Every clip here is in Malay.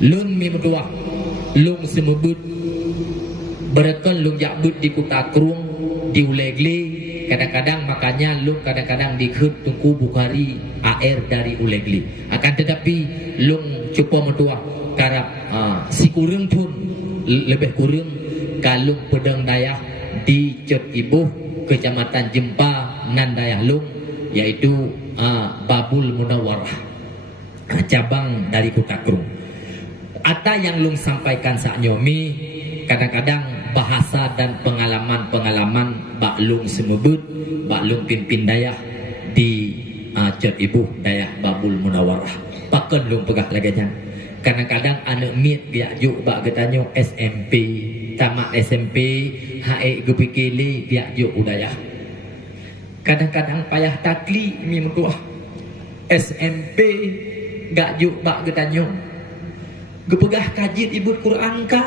Lung mi metuah, lung semebut berekan lung jakbut di Kota Krung, di Ulegli. Kadang-kadang makanya lung kadang-kadang dikut tungku Bukhari air dari Ulegli. Akan tetapi lung cuba metuah karap si kurang pun lebih kurang kalung pedang dayah di Cep Ibuh, Kecamatan Jempa, Nandayah Lung, yaitu Babul Munawwarah, cabang dari Kota Krung. Ada yang lung sampaikan saat nyomi, kadang-kadang bahasa dan pengalaman-pengalaman bak lung semebut, bak lung pimpin dayah di Cep Ibuh dayah Babul Munawwarah. Pakan lung pegah laganya. Kadang-kadang anak mit biak juk bak getanyo SMP, tamat SMP, hae gepikili biak juk udayah. Kadang-kadang payah takli mi metuah. SMP gak juk bak getanyo. Gepegah kajit ibu Quran ka.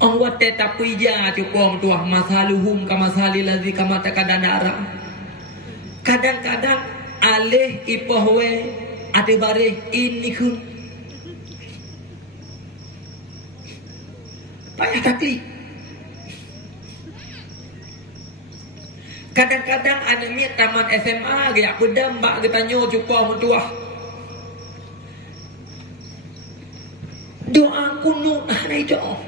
Allah tetap ija cukup tuah masaluhum kama salil ladzi kama takadandara. Kadang-kadang alih ipohwe ade bare ini kun. Payah takli. Kadang-kadang anak mi tamat SMA gaya pedam bak getanyo cukup tuah. Doa kuno hari doa.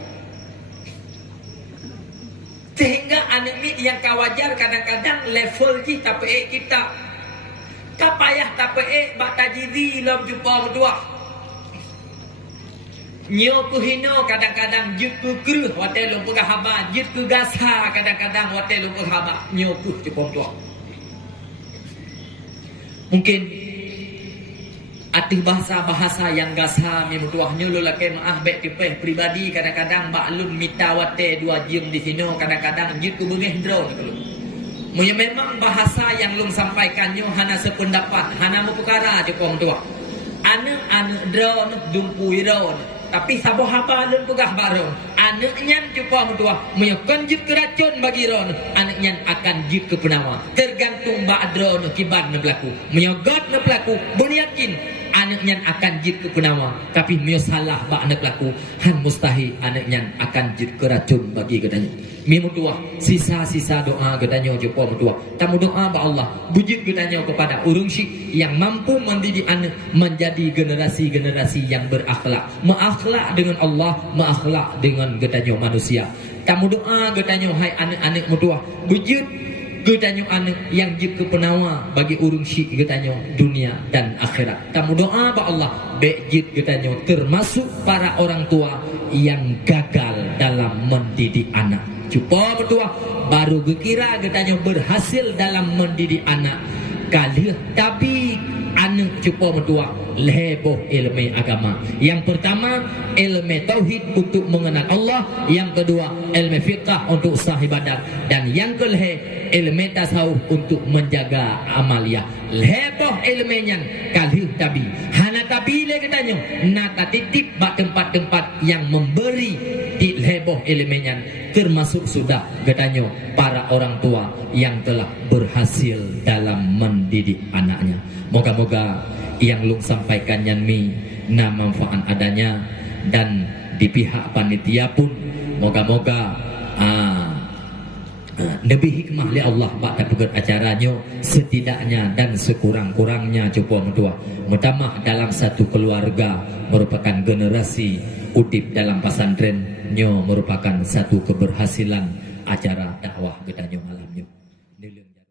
Sehingga anemit yang kawajar kadang-kadang level kita kita tak payah tak bak tajidi lam jumpa berdua. Nyo kuhino kadang-kadang jut ku kru hotel lum pegah haba, jut ku gasa kadang-kadang hotel lum pegah haba, nyo ku jumpa berdua. Mungkin arti bahasa-bahasa yang gasa mi mutuah nyulu lake maah bek tipeh pribadi kadang-kadang baklun mitawate dua jam di sini kadang-kadang jit ku bengeh drone kalau munya memang bahasa yang lum sampaikannya hana sependapat hana mu perkara cukup mutuah ane drone dumpui drone tapi sabo haba lun pegah barong anaknya cukup mutuah munya konjit keracun bagi drone anaknya akan jit ke penawa tergantung bak drone kiban neblaku munya god neblaku boleh yakin anaknya akan jit ke penawa tapi mio salah bak anak laku han mustahil anaknya akan jit ke racun bagi katanya mi mutuah sisa-sisa doa katanya jumpa mutuah tamu doa ba Allah bujit katanya kepada urung syik yang mampu mendidik anak menjadi generasi-generasi yang berakhlak menakhlak dengan Allah menakhlak dengan katanya manusia tamu doa katanya hai anak-anak mutuah bujit getanyo anak yang jik ke penawa bagi urung syik getanyo dunia dan akhirat. Kamu doa ba Allah bejit getanyo termasuk para orang tua yang gagal dalam mendidik anak. Cuba bertua baru gekira getanyo berhasil dalam mendidik anak. Kali tapi anak cuba bertua leboh ilmu agama. Yang pertama ilmu tauhid untuk mengenal Allah, yang kedua ilmu fiqh untuk sah ibadat, dan yang kelih ilmu tasawuf untuk menjaga amalia. Leboh ilmunya kali tabi hana tabi le katanya nata titip bak tempat-tempat yang memberi di leboh ilmunya termasuk sudah katanya para orang tua yang telah berhasil dalam mendidik anaknya. Moga-moga yang lung sampaikan yanmi na manfaat adanya, dan di pihak panitia pun moga-moga lebih hikmah li Allah bak dapat acaranya setidaknya dan sekurang-kurangnya cukup mentua mutamah dalam satu keluarga merupakan generasi udip dalam pesantren nyo merupakan satu keberhasilan acara dakwah getanyo.